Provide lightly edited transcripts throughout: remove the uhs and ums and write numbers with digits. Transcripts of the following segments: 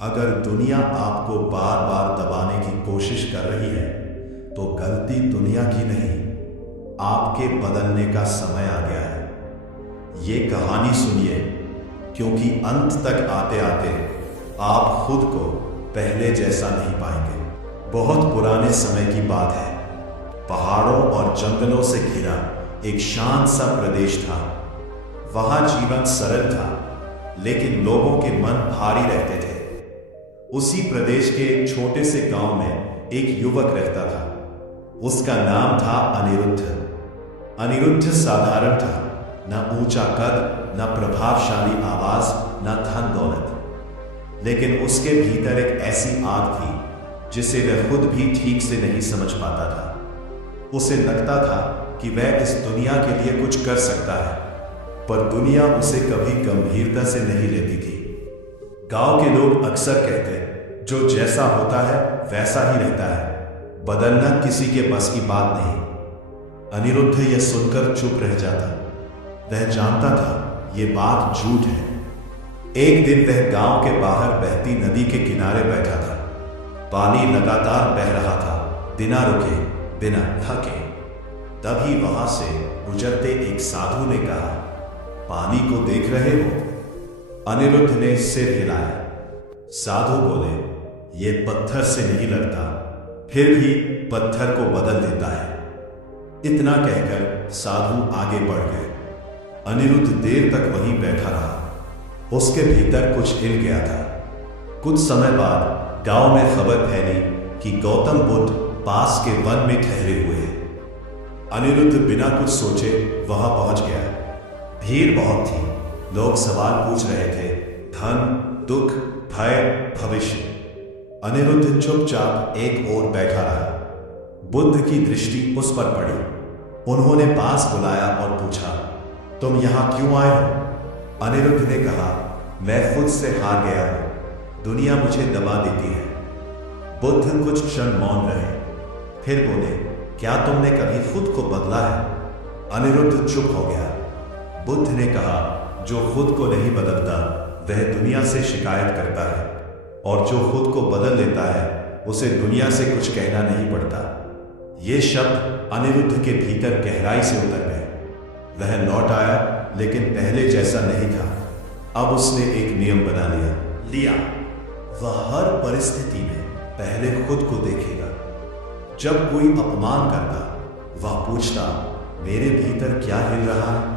अगर दुनिया आपको बार बार दबाने की कोशिश कर रही है तो गलती दुनिया की नहीं, आपके बदलने का समय आ गया है। ये कहानी सुनिए, क्योंकि अंत तक आते आते आप खुद को पहले जैसा नहीं पाएंगे। बहुत पुराने समय की बात है। पहाड़ों और जंगलों से घिरा एक शांत सा प्रदेश था। वहां जीवन सरल था, लेकिन लोगों के मन भारी रहते थे। उसी प्रदेश के एक छोटे से गांव में एक युवक रहता था। उसका नाम था अनिरुद्ध। अनिरुद्ध साधारण था, न ऊंचा कद, न प्रभावशाली आवाज, न धन दौलत। लेकिन उसके भीतर एक ऐसी आग थी जिसे वह खुद भी ठीक से नहीं समझ पाता था। उसे लगता था कि वह इस दुनिया के लिए कुछ कर सकता है, पर दुनिया उसे कभी गंभीरता से नहीं लेती थी। गांव के लोग अक्सर कहते, जो जैसा होता है वैसा ही रहता है, बदलना किसी के बस की बात नहीं। अनिरुद्ध यह सुनकर चुप रह जाता। वह जानता था ये बात झूठ है। एक दिन वह गांव के बाहर बहती नदी के किनारे बैठा था। पानी लगातार बह रहा था, बिना रुके, बिना थके। तभी वहां से गुजरते एक साधु ने कहा, पानी को देख रहे हो? अनिरुद्ध ने सिर हिलाया। साधु बोले, ये पत्थर से नहीं लगता, फिर भी पत्थर को बदल देता है। इतना कहकर साधु आगे बढ़ गए। अनिरुद्ध देर तक वहीं बैठा रहा। उसके भीतर कुछ हिल गया था। कुछ समय बाद गांव में खबर फैली कि गौतम बुद्ध पास के वन में ठहरे हुए हैं। अनिरुद्ध बिना कुछ सोचे वहां पहुंच गया। भीड़ बहुत थी। लोग सवाल पूछ रहे थे, धन, दुख, भय, भविष्य। अनिरुद्ध चुपचाप एक ओर बैठा रहा। बुद्ध की दृष्टि उस पर पड़ी। उन्होंने पास बुलाया और पूछा, तुम यहां क्यों आए हो? अनिरुद्ध ने कहा, मैं खुद से हार गया हूं, दुनिया मुझे दबा देती है। बुद्ध कुछ क्षण मौन रहे, फिर बोले, क्या तुमने कभी खुद को बदला है? अनिरुद्ध चुप हो गया। बुद्ध ने कहा, जो खुद को नहीं बदलता वह दुनिया से शिकायत करता है, और जो खुद को बदल लेता है उसे दुनिया से कुछ कहना नहीं पड़ता। ये शब्द अनिरुद्ध के भीतर गहराई से उतर गए। वह लौट आया, लेकिन पहले जैसा नहीं था। अब उसने एक नियम बना लिया। वह हर परिस्थिति में पहले खुद को देखेगा। जब कोई अपमान करता, वह पूछता, मेरे भीतर क्या हिल रहा है?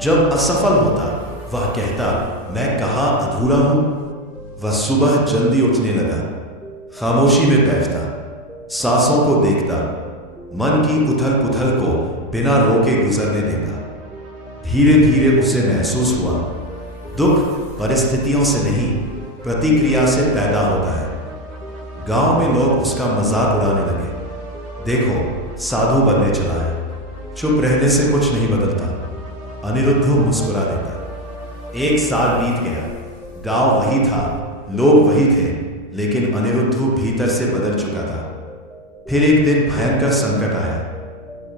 जब असफल होता, वह कहता, मैं कहाँ अधूरा हूं? वह सुबह जल्दी उठने लगा, खामोशी में बैठता, सांसों को देखता, मन की उथल पुथल को बिना रोके गुजरने देता। धीरे धीरे उसे महसूस हुआ, दुख परिस्थितियों से नहीं, प्रतिक्रिया से पैदा होता है। गांव में लोग उसका मजाक उड़ाने लगे। देखो, साधु बनने चला है, चुप रहने से कुछ नहीं बदलता। अनिरुद्ध मुस्कुरा देता। एक साल बीत गया। गांव वही था, लोग वही थे, लेकिन अनिरुद्ध भीतर से बदल चुका था। फिर एक दिन भयंकर संकट आया।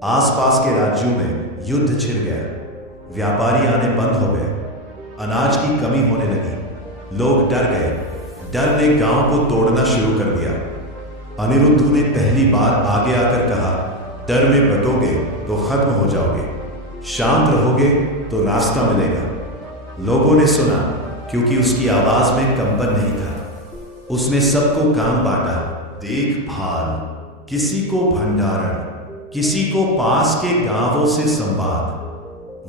आसपास के राज्यों में युद्ध छिड़ गया। व्यापारी आने बंद हो गए। अनाज की कमी होने लगी। लोग डर गए। डर ने गांव को तोड़ना शुरू कर दिया। अनिरुद्ध ने पहली बार आगे आकर कहा, डर में बटोगे तो खत्म हो जाओगे, शांत रहोगे तो रास्ता मिलेगा। लोगों ने सुना, क्योंकि उसकी आवाज में कंपन नहीं था। उसने सबको काम बांटा, देखभाल, किसी को भंडारण, किसी को पास के गांवों से संवाद।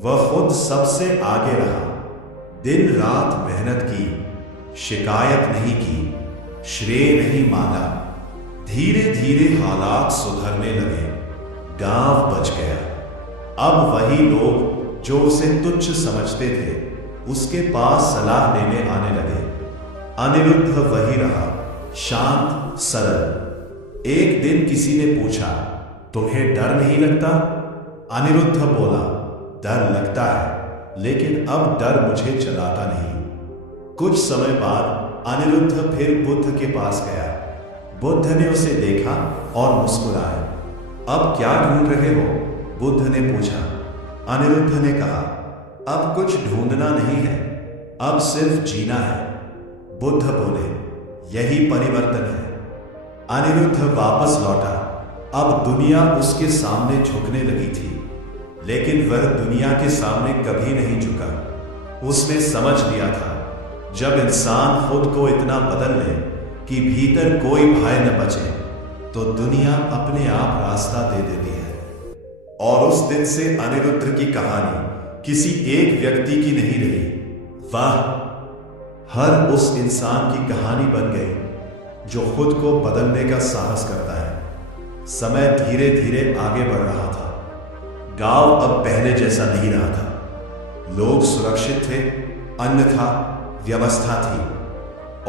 वह खुद सबसे आगे रहा, दिन रात मेहनत की, शिकायत नहीं की, श्रेय नहीं मांगा। धीरे धीरे हालात सुधरने लगे। गांव बच गया। अब वही लोग जो उसे तुच्छ समझते थे, उसके पास सलाह लेने आने लगे। अनिरुद्ध वही रहा, शांत, सरल। एक दिन किसी ने पूछा, तुम्हें डर नहीं लगता? अनिरुद्ध बोला, डर लगता है, लेकिन अब डर मुझे चलाता नहीं। कुछ समय बाद अनिरुद्ध फिर बुद्ध के पास गया। बुद्ध ने उसे देखा और मुस्कुराया। अब क्या ढूंढ रहे हो? बुद्ध ने पूछा। अनिरुद्ध ने कहा, अब कुछ ढूंढना नहीं है, अब सिर्फ जीना है। बुद्ध बोले, यही परिवर्तन है। अनिरुद्ध वापस लौटा। अब दुनिया उसके सामने झुकने लगी थी, लेकिन वह दुनिया के सामने कभी नहीं झुका। उसने समझ लिया था, जब इंसान खुद को इतना बदल ले कि भीतर कोई भय न बचे, तो दुनिया अपने आप रास्ता दे देती है। और उस दिन से अनिरुद्ध की कहानी किसी एक व्यक्ति की नहीं रही, वह हर उस इंसान की कहानी बन गई जो खुद को बदलने का साहस करता है। समय धीरे धीरे आगे बढ़ रहा था। गांव अब पहले जैसा नहीं रहा था। लोग सुरक्षित थे, अन्न था, व्यवस्था थी,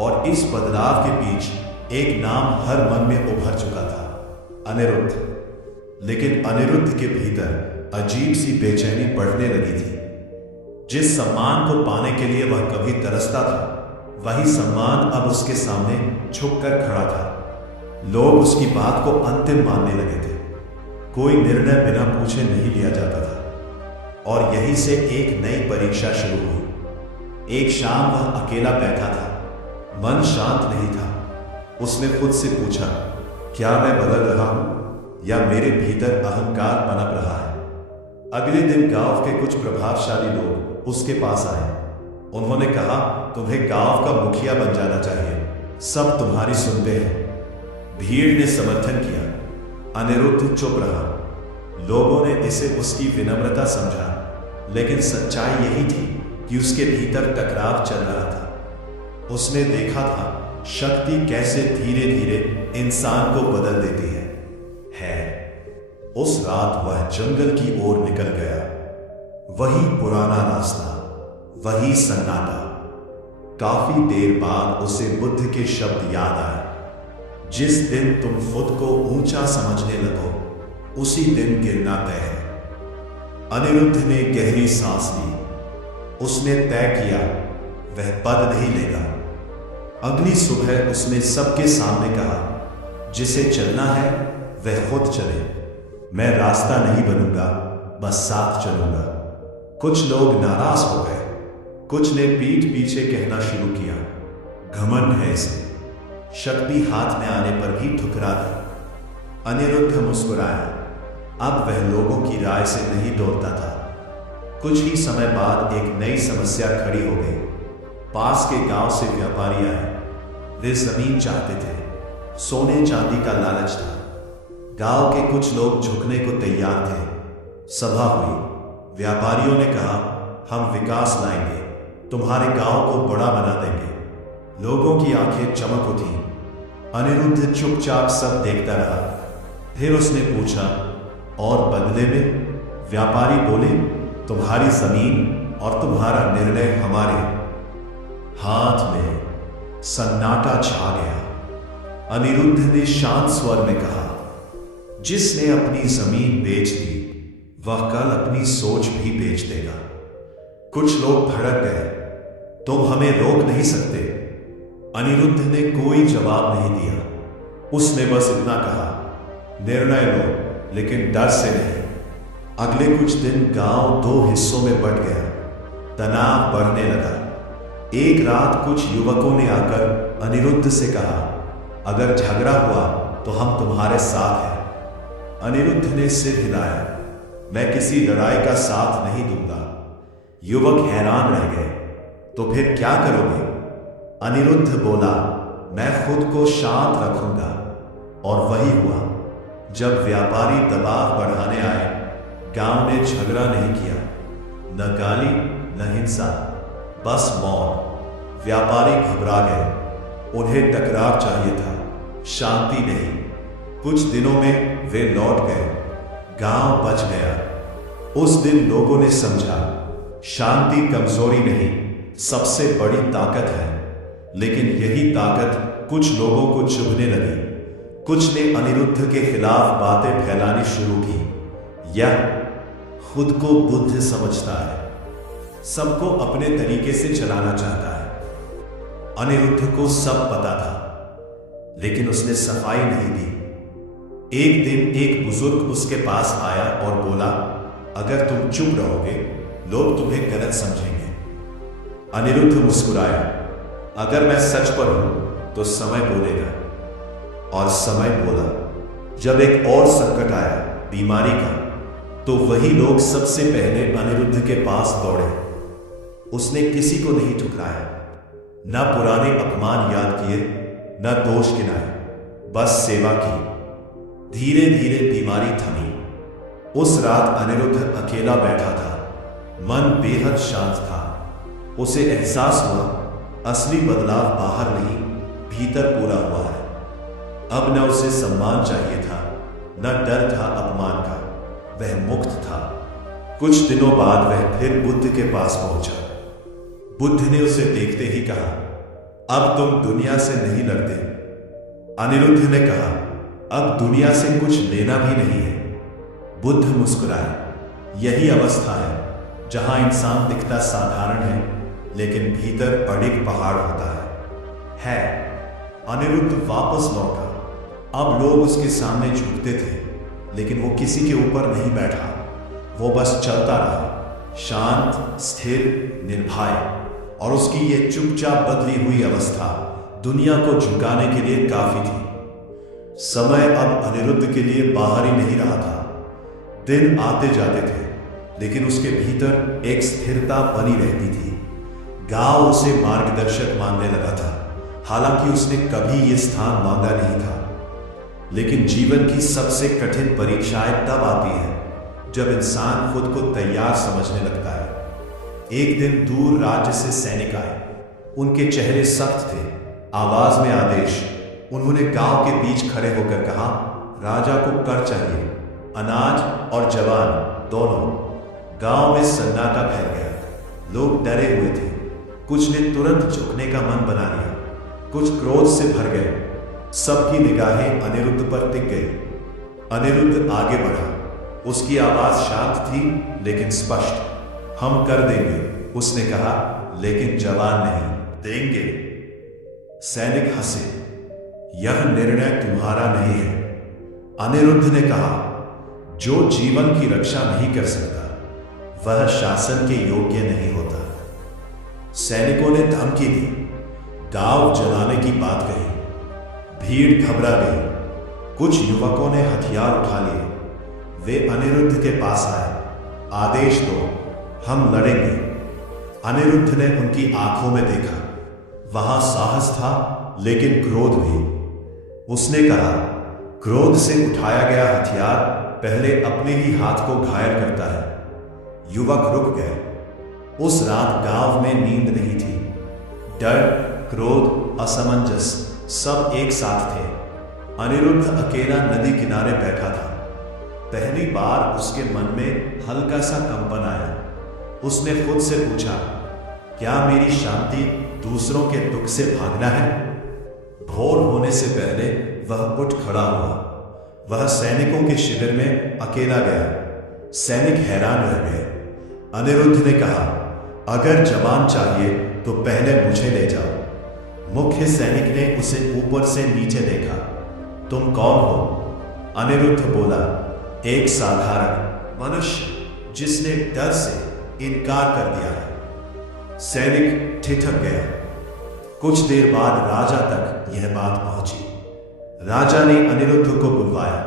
और इस बदलाव के बीच एक नाम हर मन में उभर चुका था, अनिरुद्ध। लेकिन अनिरुद्ध के भीतर अजीब सी बेचैनी बढ़ने लगी थी। जिस सम्मान को पाने के लिए वह कभी तरसता था, वही सम्मान अब उसके सामने झुककर खड़ा था। लोग उसकी बात को अंतिम मानने लगे थे। कोई निर्णय बिना पूछे नहीं लिया जाता था। और यहीं से एक नई परीक्षा शुरू हुई। एक शाम वह अकेला बैठा था, मन शांत नहीं था। उसने खुद से पूछा, क्या मैं बदल रहा हूं या मेरे भीतर अहंकार पनप रहा है? अगले दिन गांव के कुछ प्रभावशाली लोग उसके पास आए। उन्होंने कहा, तुम्हें गांव का मुखिया बन जाना चाहिए, सब तुम्हारी सुनते हैं। भीड़ ने समर्थन किया। अनिरुद्ध चुप रहा। लोगों ने इसे उसकी विनम्रता समझा, लेकिन सच्चाई यही थी कि उसके भीतर टकराव चल रहा था। उसने देखा था शक्ति कैसे धीरे धीरे इंसान को बदल देती है। उस रात वह जंगल की ओर निकल गया। वही पुराना रास्ता, वही सन्नाटा। काफी देर बाद उसे बुद्ध के शब्द याद आए, जिस दिन तुम खुद को ऊंचा समझने लगो, उसी दिन गिरना तय है। अनिरुद्ध ने गहरी सांस ली। उसने तय किया, वह पद नहीं लेगा। अगली सुबह उसने सबके सामने कहा, जिसे चलना है वह खुद चले। मैं रास्ता नहीं बनूंगा, बस साथ चलूंगा। कुछ लोग नाराज हो गए। कुछ ने पीठ पीछे कहना शुरू किया, घमंड है इसे, शक्ति हाथ में आने पर भी ठुकरा दी। अनिरुद्ध मुस्कुराया। अब वह लोगों की राय से नहीं डरता था। कुछ ही समय बाद एक नई समस्या खड़ी हो गई। पास के गांव से व्यापारी आए। वे जमीन चाहते थे। सोने चांदी का लालच था। गांव के कुछ लोग झुकने को तैयार थे। सभा हुई। व्यापारियों ने कहा, हम विकास लाएंगे, तुम्हारे गांव को बड़ा बना देंगे। लोगों की आंखें चमक उठी। अनिरुद्ध चुपचाप सब देखता रहा। फिर उसने पूछा, और बदले में? व्यापारी बोले, तुम्हारी जमीन और तुम्हारा निर्णय हमारे हाथ में। सन्नाटा छा गया। अनिरुद्ध ने शांत स्वर में कहा, जिसने अपनी जमीन बेच दी, वह कल अपनी सोच भी बेच देगा। कुछ लोग भड़क गए, तुम हमें रोक नहीं सकते। अनिरुद्ध ने कोई जवाब नहीं दिया। उसने बस इतना कहा, निर्णय लो, लेकिन डर से नहीं। अगले कुछ दिन गांव दो हिस्सों में बंट गया। तनाव बढ़ने लगा। एक रात कुछ युवकों ने आकर अनिरुद्ध से कहा, अगर झगड़ा हुआ तो हम तुम्हारे साथ हैं। अनिरुद्ध ने सिर हिलाया, मैं किसी लड़ाई का साथ नहीं दूंगा। युवक हैरान रह गए, तो फिर क्या करोगे? अनिरुद्ध बोला, मैं खुद को शांत रखूंगा। और वही हुआ। जब व्यापारी दबाव बढ़ाने आए, गांव ने झगड़ा नहीं किया, न गाली न हिंसा, बस मौन। व्यापारी घबरा गए। उन्हें टकराव चाहिए था, शांति नहीं। कुछ दिनों में वे लौट गए। गांव बच गया। उस दिन लोगों ने समझा, शांति कमजोरी नहीं, सबसे बड़ी ताकत है। लेकिन यही ताकत कुछ लोगों को चुभने लगी। कुछ ने अनिरुद्ध के खिलाफ बातें फैलानी शुरू की। यह खुद को बुद्ध समझता है, सबको अपने तरीके से चलाना चाहता है। अनिरुद्ध को सब पता था, लेकिन उसने सफाई नहीं दी। एक दिन एक बुजुर्ग उसके पास आया और बोला, अगर तुम चुप रहोगे, लोग तुम्हें गलत समझेंगे। अनिरुद्ध मुस्कुराया, अगर मैं सच पर हूं तो समय बोलेगा। और समय बोला। जब एक और संकट आया, बीमारी का, तो वही लोग सबसे पहले अनिरुद्ध के पास दौड़े। उसने किसी को नहीं ठुकराया, न पुराने अपमान याद किए, न दोष गिनाए, बस सेवा की। धीरे धीरे बीमारी थमी। उस रात अनिरुद्ध अकेला बैठा था। मन बेहद शांत था। उसे एहसास हुआ असली बदलाव बाहर नहीं, भीतर पूरा हुआ है। अब न उसे सम्मान चाहिए था, न डर था अपमान का। वह मुक्त था। कुछ दिनों बाद वह फिर बुद्ध के पास पहुंचा। बुद्ध ने उसे देखते ही कहा, अब तुम दुनिया से नहीं लड़ते। अनिरुद्ध ने कहा, अब दुनिया से कुछ लेना भी नहीं है। बुद्ध मुस्कुराए। यही अवस्था है जहां इंसान दिखता साधारण है, लेकिन भीतर अडिग पहाड़ होता है। अनिरुद्ध वापस लौटा। अब लोग उसके सामने झुकते थे, लेकिन वो किसी के ऊपर नहीं बैठा। वो बस चलता रहा, शांत, स्थिर, निर्भय। और उसकी ये चुपचाप बदली हुई अवस्था दुनिया को झुकाने के लिए काफी थी। समय अब अनिरुद्ध के लिए बाहर ही नहीं रहा था। दिन आते जाते थे, लेकिन उसके भीतर एक स्थिरता बनी रहती थी। गांव उसे मार्गदर्शक मानने लगा था, हालांकि उसने कभी यह स्थान मांगा नहीं था। लेकिन जीवन की सबसे कठिन परीक्षाएं तब आती है जब इंसान खुद को तैयार समझने लगता है। एक दिन दूर राज्य से सैनिक आए। उनके चेहरे सख्त थे, आवाज में आदेश। उन्होंने गांव के बीच खड़े होकर कहा, राजा को कर चाहिए, अनाज और जवान दोनों। गांव में सन्नाटा फैल गया। लोग डरे हुए थे। कुछ ने तुरंत झुकने का मन बना लिया, कुछ क्रोध से भर गए। सबकी निगाहें अनिरुद्ध पर टिक गई। अनिरुद्ध आगे बढ़ा। उसकी आवाज शांत थी लेकिन स्पष्ट। हम कर देंगे, उसने कहा, लेकिन जवान नहीं देंगे। सैनिक हंसे। यह निर्णय तुम्हारा नहीं है। अनिरुद्ध ने कहा, जो जीवन की रक्षा नहीं कर सकता वह शासन के योग्य नहीं होता। सैनिकों ने धमकी दी, गांव जलाने की बात कही। भीड़ घबरा गई। कुछ युवकों ने हथियार उठा लिए। वे अनिरुद्ध के पास आए। आदेश दो, हम लड़ेंगे। अनिरुद्ध ने उनकी आंखों में देखा। वहां साहस था, लेकिन क्रोध भी। उसने कहा, क्रोध से उठाया गया हथियार पहले अपने ही हाथ को घायल करता है। युवक रुक गए। उस रात गांव में नींद नहीं थी। डर, क्रोध, असमंजस सब एक साथ थे। अनिरुद्ध अकेला नदी किनारे बैठा था। पहली बार उसके मन में हल्का सा कंपन आया। उसने खुद से पूछा, क्या मेरी शांति दूसरों के दुख से भागना है? भोर होने से पहले वह उठ खड़ा हुआ। वह सैनिकों के शिविर में अकेला गया। सैनिक हैरान रह गए। अनिरुद्ध ने कहा, अगर जवान चाहिए तो पहले मुझे ले जाओ। मुख्य सैनिक ने उसे ऊपर से नीचे देखा। तुम कौन हो? अनिरुद्ध बोला, एक साधारण मनुष्य जिसने डर से इनकार कर दिया है। सैनिक ठिठक गया। कुछ देर बाद राजा तक यह बात पहुंची। राजा ने अनिरुद्ध को बुलवाया।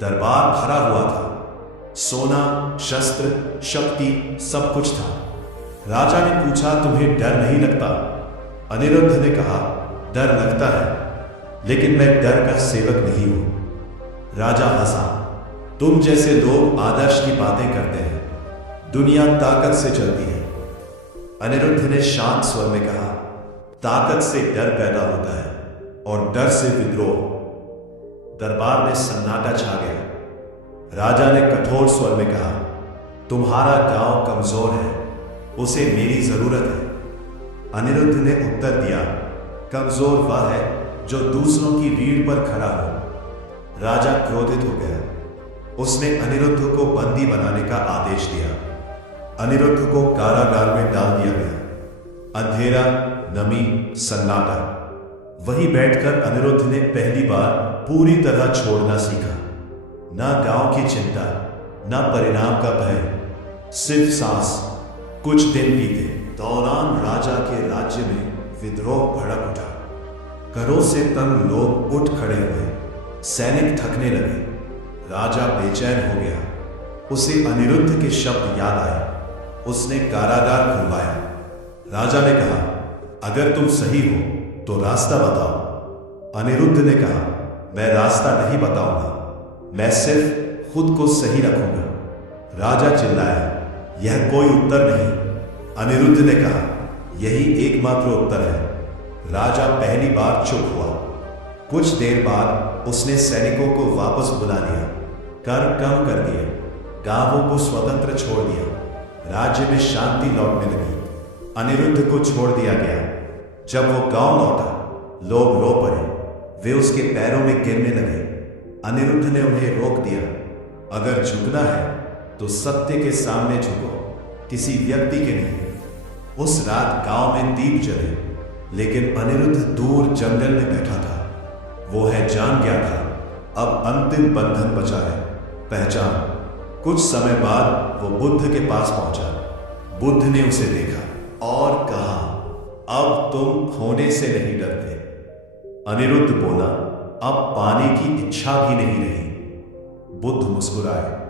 दरबार भरा हुआ था। सोना, शस्त्र, शक्ति सब कुछ था। राजा ने पूछा, तुम्हें डर नहीं लगता? अनिरुद्ध ने कहा, डर लगता है, लेकिन मैं डर का सेवक नहीं हूं। राजा हंसा। तुम जैसे लोग आदर्श की बातें करते हैं। दुनिया ताकत से चलती है। अनिरुद्ध ने शांत स्वर में कहा, ताकत से डर पैदा होता है और डर से विद्रोह। दरबार में सन्नाटा छा गया। राजा ने कठोर स्वर में कहा, तुम्हारा गांव कमजोर है, उसे मेरी जरूरत है। अनिरुद्ध ने उत्तर दिया, कमजोर वह है जो दूसरों की रीढ़ पर खड़ा हो। राजा क्रोधित हो गया। उसने अनिरुद्ध को बंदी बनाने का आदेश दिया। अनिरुद्ध को कारागार में डाल दिया गया। अंधेरा, नमी, सन्नाटा। वहीं बैठकर अनिरुद्ध ने पहली बार पूरी तरह छोड़ना सीखा। ना गांव की चिंता, ना परिणाम का भय, सिर्फ सांस। कुछ दिन बीते। दौरान राजा के राज्य में विद्रोह भड़क उठा। घरों से तंग लोग उठ खड़े हुए। सैनिक थकने लगे। राजा बेचैन हो गया। उसे अनिरुद्ध के शब्द याद आए। उसने कारागार खुलवाया। राजा ने कहा, अगर तुम सही हो तो रास्ता बताओ। अनिरुद्ध ने कहा, मैं रास्ता नहीं बताऊंगा, मैं सिर्फ खुद को सही रखूंगा। राजा चिल्लाया, यह कोई उत्तर नहीं। अनिरुद्ध ने कहा, यही एकमात्र उत्तर है। राजा पहली बार चुप हुआ। कुछ देर बाद उसने सैनिकों को वापस बुला लिया, कर कम कर दिए, गांवों को स्वतंत्र छोड़ दिया। राज्य में शांति लौटने लगी। अनिरुद्ध को छोड़ दिया गया। जब वो गांव लौटा, लोग रो पड़े। वे उसके पैरों में गिरने लगे। अनिरुद्ध ने उन्हें रोक दिया, अगर झुकना है तो सत्य के सामने झुको, किसी व्यक्ति के नहीं। उस रात गांव में दीप जले, लेकिन अनिरुद्ध दूर जंगल में बैठा था। वो है जान गया था, अब अंतिम बंधन बचा है, पहचान। कुछ समय बाद वो बुद्ध के पास पहुंचा। बुद्ध ने उसे देखा और कहा, अब तुम खोने से नहीं डरते। अनिरुद्ध बोला, अब पाने की इच्छा भी नहीं रही। बुद्ध मुस्कुराए।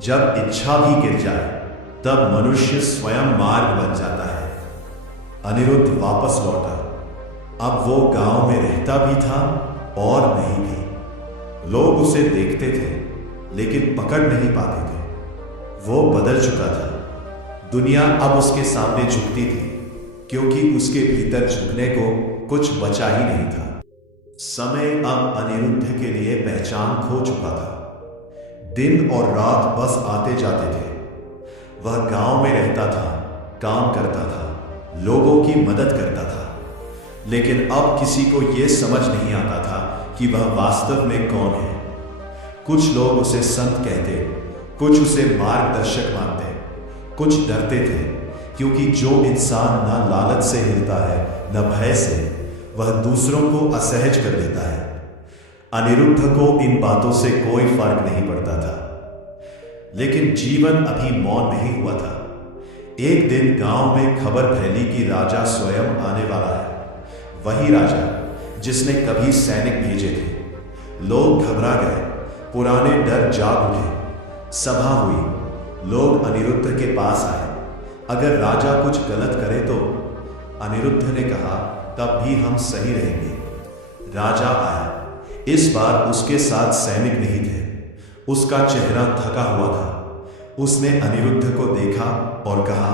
जब इच्छा भी गिर जाए तब मनुष्य स्वयं मार्ग बन जाता है। अनिरुद्ध वापस लौटा। अब वो गांव में रहता भी था और नहीं भी। लोग उसे देखते थे लेकिन पकड़ नहीं पाते थे। वो बदल चुका था। दुनिया अब उसके सामने झुकती थी, क्योंकि उसके भीतर झुकने को कुछ बचा ही नहीं था। समय अब अनिरुद्ध के लिए पहचान खो चुका था। दिन और रात बस आते जाते थे। वह गांव में रहता था, काम करता था, लोगों की मदद करता था, लेकिन अब किसी को यह समझ नहीं आता था कि वह वास्तव में कौन है। कुछ लोग उसे संत कहते, कुछ उसे मार्गदर्शक मानते, कुछ डरते थे, क्योंकि जो इंसान न लालच से हिलता है न भय से, वह दूसरों को असहज कर देता है। अनिरुद्ध को इन बातों से कोई फर्क नहीं पड़ता था, लेकिन जीवन अभी मौन नहीं हुआ था। एक दिन गांव में खबर फैली कि राजा स्वयं आने वाला है, वही राजा जिसने कभी सैनिक भेजे थे। लोग घबरा गए, पुराने डर जाग उठे। सभा हुई, लोग अनिरुद्ध के पास आए। अगर राजा कुछ गलत करे तो? अनिरुद्ध ने कहा, तब भी हम सही रहेंगे। राजा आया। इस बार उसके साथ सैनिक नहीं थे। उसका चेहरा थका हुआ था। उसने अनिरुद्ध को देखा और कहा,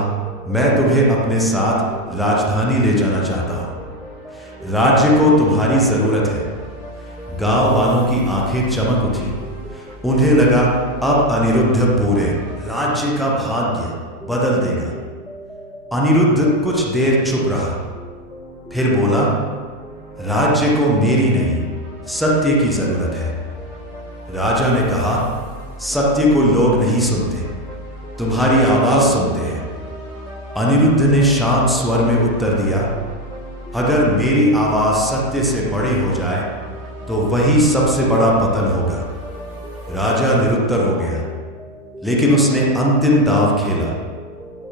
मैं तुम्हें अपने साथ राजधानी ले जाना चाहता हूं। राज्य को तुम्हारी जरूरत है। गांव वालों की आंखें चमक उठी। उन्हें लगा अब अनिरुद्ध पूरे राज्य का भाग्य बदल देगा। अनिरुद्ध कुछ देर चुप रहा, फिर बोला, राज्य को मेरी नहीं, सत्य की जरूरत है। राजा ने कहा, सत्य को लोग नहीं सुनते, तुम्हारी आवाज सुनते हैं। अनिरुद्ध ने शांत स्वर में उत्तर दिया, अगर मेरी आवाज सत्य से बड़ी हो जाए तो वही सबसे बड़ा पतन होगा। राजा निरुत्तर हो गया, लेकिन उसने अंतिम दांव खेला।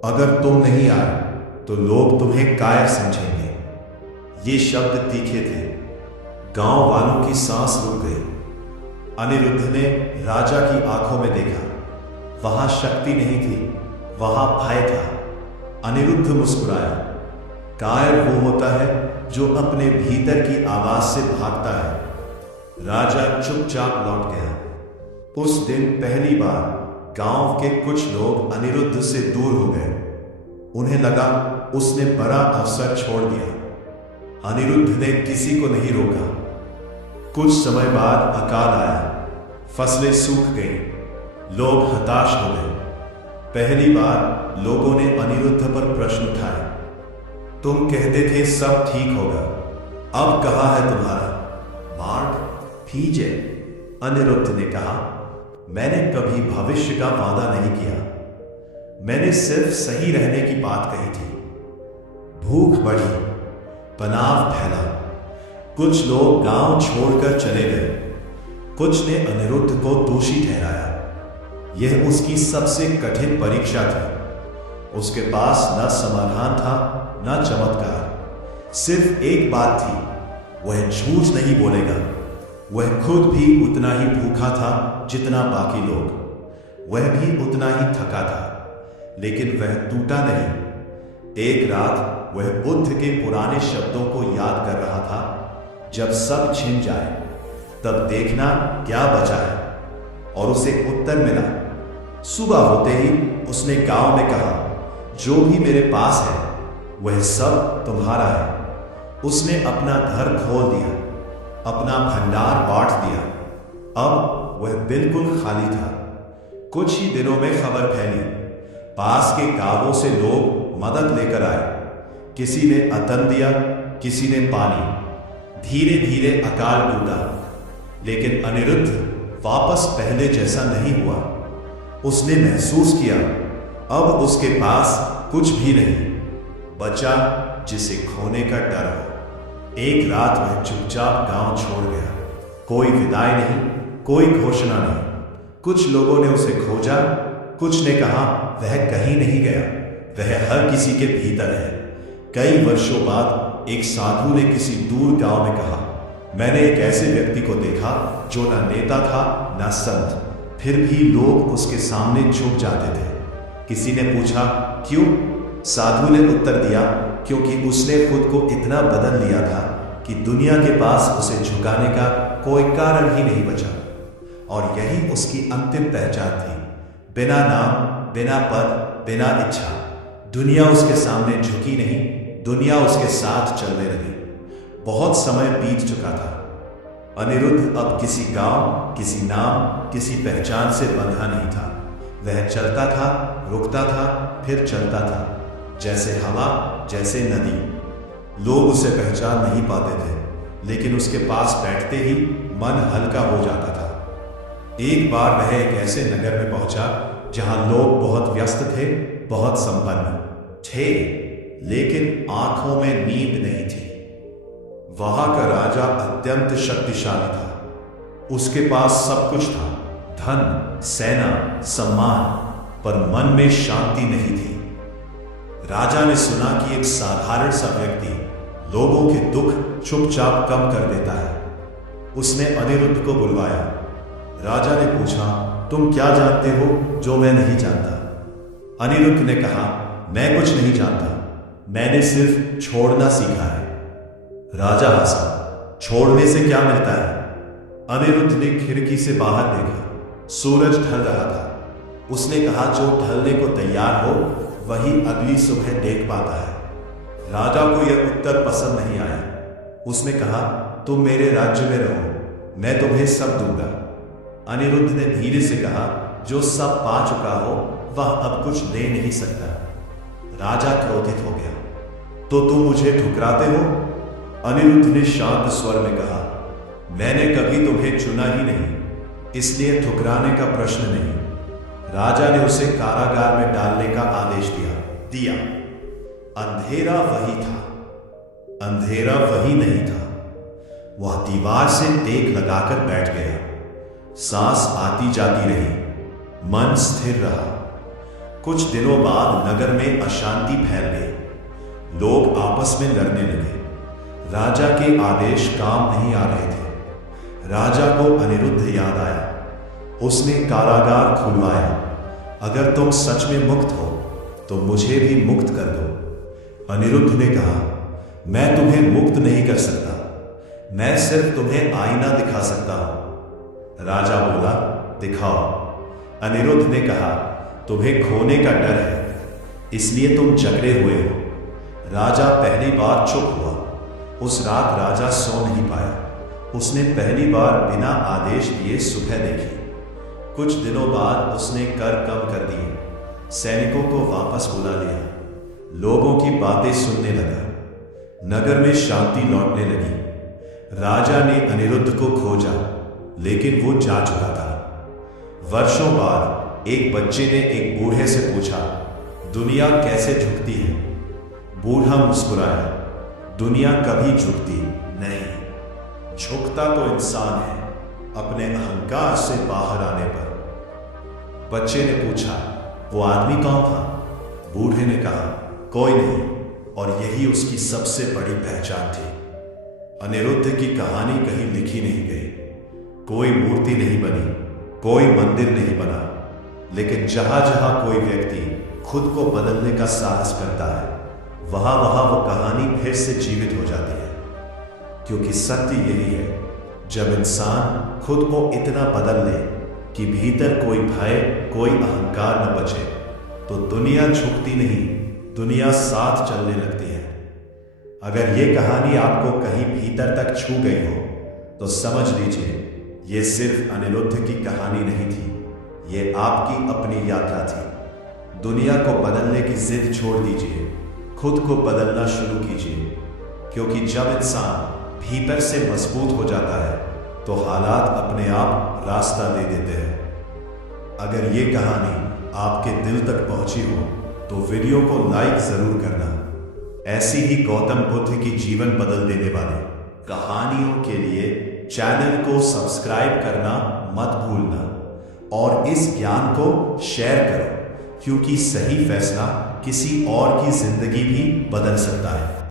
अगर तुम नहीं आए तो लोग तुम्हें कायर समझेंगे। ये शब्द तीखे थे। गांव वालों की सांस रुक गई। अनिरुद्ध ने राजा की आंखों में देखा। वहां शक्ति नहीं थी, वहां भय था। अनिरुद्ध मुस्कुराया। कायर वो होता है जो अपने भीतर की आवाज से भागता है। राजा चुपचाप लौट गया। उस दिन पहली बार गांव के कुछ लोग अनिरुद्ध से दूर हो गए। उन्हें लगा उसने बड़ा अवसर छोड़ दिया। अनिरुद्ध ने किसी को नहीं रोका। कुछ समय बाद अकाल आया, फसलें सूख गईं, लोग हताश हो गए। पहली बार लोगों ने अनिरुद्ध पर प्रश्न उठाए, तुम कहते थे सब ठीक होगा, अब कहाँ है तुम्हारा मार्ग? भीजे। अनिरुद्ध ने कहा, मैंने कभी भविष्य का वादा नहीं किया, मैंने सिर्फ सही रहने की बात कही थी। भूख बढ़ी, तनाव फैला, कुछ लोग गांव छोड़कर चले गए। कुछ ने अनिरुद्ध को दोषी ठहराया। यह उसकी सबसे कठिन परीक्षा थी। उसके पास न समाधान था न चमत्कार, सिर्फ एक बात थी, वह झूठ नहीं बोलेगा। वह खुद भी उतना ही भूखा था जितना बाकी लोग। वह भी उतना ही थका था, लेकिन वह टूटा नहीं। एक रात वह बुद्ध के पुराने शब्दों को याद कर रहा था, जब सब छिन जाए तब देखना क्या बचा है। और उसे उत्तर मिला। सुबह होते ही उसने गांव में कहा, जो भी मेरे पास है वह सब तुम्हारा है। उसने अपना घर खोल दिया, अपना भंडार बांट दिया। अब वह बिल्कुल खाली था। कुछ ही दिनों में खबर फैली। पास के गांवों से लोग मदद लेकर आए। किसी ने अन्न दिया, किसी ने पानी। धीरे धीरे अकाल टूटा, लेकिन अनिरुद्ध वापस पहले जैसा नहीं हुआ। उसने महसूस किया अब उसके पास कुछ भी नहीं बचा जिसे खोने का डर हो। एक रात वह चुपचाप गांव छोड़ गया। कोई विदाई नहीं, कोई घोषणा नहीं। कुछ लोगों ने उसे खोजा, कुछ ने कहा वह कहीं नहीं गया, वह हर किसी के भीतर है। कई वर्षों बाद एक साधु ने किसी दूर गांव में कहा, मैंने एक ऐसे व्यक्ति को देखा जो न नेता था न संत, फिर भी लोग उसके सामने झुक जाते थे। किसी ने पूछा क्यों? साधु ने उत्तर दिया, क्योंकि उसने खुद को इतना बदल लिया था कि दुनिया के पास उसे झुकाने का कोई कारण ही नहीं बचा। और यही उसकी अंतिम पहचान थी। बिना नाम, बिना पद, बिना इच्छा। दुनिया उसके सामने झुकी नहीं, दुनिया उसके साथ चलने लगी। बहुत समय बीत चुका था। अनिरुद्ध अब किसी गांव, किसी नाम, किसी पहचान से बंधा नहीं था। वह चलता था, रुकता था, फिर चलता था, जैसे हवा, जैसे नदी। लोग उसे पहचान नहीं पाते थे, लेकिन उसके पास बैठते ही मन हल्का हो जाता था। एक बार वह एक ऐसे नगर में पहुंचा जहां लोग बहुत व्यस्त थे, बहुत संपन्न थे, लेकिन आंखों में नींद नहीं थी। वहां का राजा अत्यंत शक्तिशाली था। उसके पास सब कुछ था, धन, सेना, सम्मान, पर मन में शांति नहीं थी। राजा ने सुना कि एक साधारण सा व्यक्ति लोगों के दुख चुपचाप कम कर देता है। उसने अनिरुद्ध को बुलवाया। राजा ने पूछा, तुम क्या जानते हो जो मैं नहीं जानता? अनिरुद्ध ने कहा, मैं कुछ नहीं जानता, मैंने सिर्फ छोड़ना सीखा है। राजा हंसा, छोड़ने से क्या मिलता है? अनिरुद्ध ने खिड़की से बाहर देखा। सूरज ढल रहा था। उसने कहा, जो ढलने को तैयार हो वही अगली सुबह देख पाता है। राजा को यह उत्तर पसंद नहीं आया। उसने कहा, तुम मेरे राज्य में रहो, मैं तुम्हें सब दूंगा। अनिरुद्ध ने धीरे से कहा, जो सब पा चुका हो वह अब कुछ दे नहीं सकता। राजा क्रोधित हो गया, तो तुम मुझे ठुकराते हो? अनिरुद्ध ने शांत स्वर में कहा, मैंने कभी तुम्हें चुना ही नहीं, इसलिए ठुकराने का प्रश्न नहीं। राजा ने उसे कारागार में डालने का आदेश दिया। अंधेरा वही था, अंधेरा वही नहीं था। वह दीवार से टेक लगाकर बैठ गया। सांस आती जाती रही, मन स्थिर रहा। कुछ दिनों बाद नगर में अशांति फैल गई। लोग आपस में लड़ने लगे। राजा के आदेश काम नहीं आ रहे थे। राजा को अनिरुद्ध याद आया। उसने कारागार खुलवाया। अगर तुम सच में मुक्त हो तो मुझे भी मुक्त कर दो। अनिरुद्ध ने कहा, मैं तुम्हें मुक्त नहीं कर सकता, मैं सिर्फ तुम्हें आईना दिखा सकता हूं। राजा बोला, दिखाओ। अनिरुद्ध ने कहा, तुम्हें खोने का डर है, इसलिए तुम जकड़े हुए हो। राजा पहली बार चुप हुआ। उस रात राजा सो नहीं पाया। उसने पहली बार बिना आदेश दिए सुबह देखी। कुछ दिनों बाद उसने कर कम कर दिए। सैनिकों को वापस बुला लिया। लोगों की बातें सुनने लगा। नगर में शांति लौटने लगी। राजा ने अनिरुद्ध को खोजा, लेकिन वो जा चुका था। वर्षों बाद एक बच्चे ने एक बूढ़े से पूछा, दुनिया कैसे झुकती है? बूढ़ा मुस्कुराया, दुनिया कभी झुकती नहीं, झुकता तो इंसान है अपने अहंकार से बाहर आने पर। बच्चे ने पूछा, वो आदमी कौन था? बूढ़े ने कहा, कोई नहीं, और यही उसकी सबसे बड़ी पहचान थी। अनिरुद्ध की कहानी कहीं लिखी नहीं गई, कोई मूर्ति नहीं बनी, कोई मंदिर नहीं बना, लेकिन जहां जहां कोई व्यक्ति खुद को बदलने का साहस करता है, वहां वहां वो कहानी फिर से जीवित हो जाती है। क्योंकि सत्य यही है, जब इंसान खुद को इतना बदल ले कि भीतर कोई भय, कोई अहंकार न बचे, तो दुनिया झुकती नहीं, दुनिया साथ चलने लगती है। अगर ये कहानी आपको कहीं भीतर तक छू गई हो, तो समझ लीजिए ये सिर्फ अनिरुद्ध की कहानी नहीं थी, ये आपकी अपनी यात्रा थी। दुनिया को बदलने की जिद छोड़ दीजिए, खुद को बदलना शुरू कीजिए, क्योंकि जब इंसान भीतर से मजबूत हो जाता है, तो हालात अपने आप रास्ता दे देते हैं। अगर ये कहानी आपके दिल तक पहुंची हो, तो वीडियो को लाइक जरूर करना। ऐसी ही गौतम बुद्ध की जीवन बदल देने वाली कहानियों के लिए चैनल को सब्सक्राइब करना मत भूलना, और इस ज्ञान को शेयर करो, क्योंकि सही फैसला किसी और की जिंदगी भी बदल सकता है।